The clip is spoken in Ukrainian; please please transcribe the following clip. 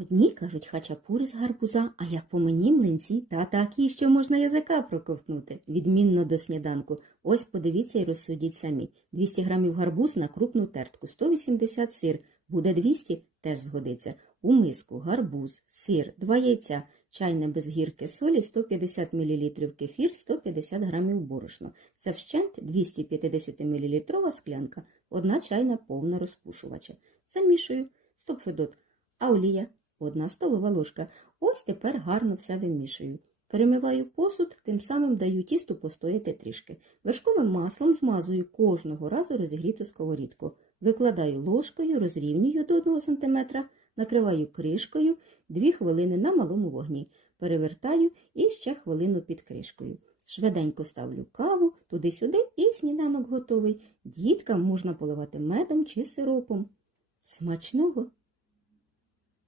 Одні кажуть хачапури з гарбуза, а як по мені млинці, та такі, що можна язика проковтнути. Відмінно до сніданку. Ось подивіться і розсудіть самі. 200 грамів гарбуз на крупну тертку, 180 сир, буде 200, теж згодиться. У миску гарбуз, сир, 2 яйця, чайне без гірки солі, 150 мл кефір, 150 грамів борошно. Це вщент 250 мл склянка, одна чайна повна розпушувача. Замішую. Стоп, Федот. А олія? Одна столова ложка. Ось тепер гарно все вимішую. Перемиваю посуд, тим самим даю тісту постояти трішки. Вершковим маслом змазую кожного разу розігріту сковорідку. Викладаю ложкою, розрівнюю до 1 см, накриваю кришкою 2 хвилини на малому вогні. Перевертаю і ще хвилину під кришкою. Швиденько ставлю каву туди-сюди і сніданок готовий. Діткам можна поливати медом чи сиропом. Смачного!